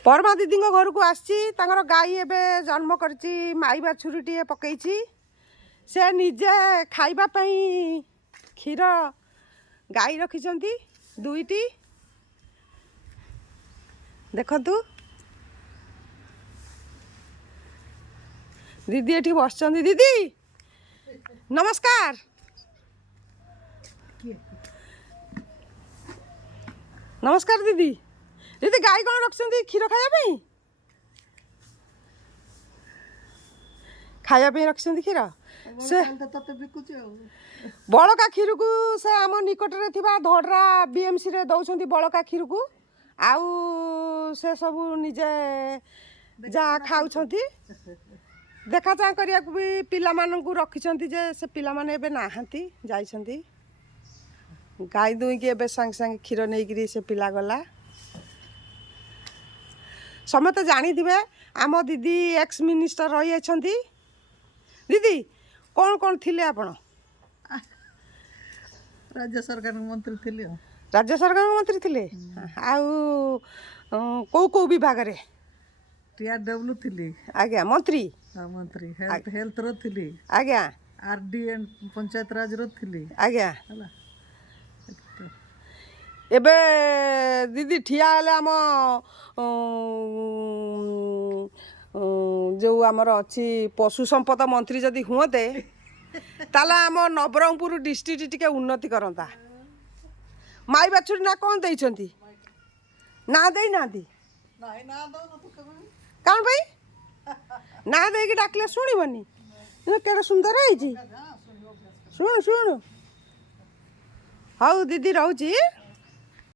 परमा दीदी घर को आसी गाई एबे जन्म करची माई बाछुरीटे पकईची से निजे खाइबा पई क्षीर गाई रखिछंती दुईटी देखतु दीदी एठी बसचंदी। दीदी नमस्कार। नमस्कार दीदी। दीदी गाई कौन रखिछंती क्षीर खाया पे रखिछंती क्षीर से बड़का क्षीर को से आम निकट रे थिबा धड़रा बीएमसी रे दउछंती बड़का क्षीर को आउ से सब निजे जा खाउछंती देखा चाह करिया भी पिला माननकु रखिछंती जे से पिला माने एबे नाहंती जाइछंती गाई दुई के एबे संग संग क्षीर नेइकरी से पिला गला। समते जानी थिबे आम दीदी एक्स मिनिस्टर रही अछंती। दीदी कौन कौन थिले आपण? राज्य सरकार मंत्री थिले। राज्य सरकार मंत्री थिले आउ को को विभाग रे? टीआरडब्ल्यू थिले। आज्ञा मंत्री मंत्री हेल्थ रो थिले। आज्ञा आरडी एंड पंचायत राज रो थिले। आज्ञा एबे दीदी ठिया हेले आम जो आमर अच्छी पशु संपद मंत्री जदि हुए ताला आम नवरंगपुर डिस्ट्रिक्ट टिके उन्नति करता। माई बाछुरी ना कौन देइछंती ना देई नांती कौन भाई ना देकी डाकले शुणबनी केड़े सुंदर है शुणु शुणु। हाँ दीदी रोची।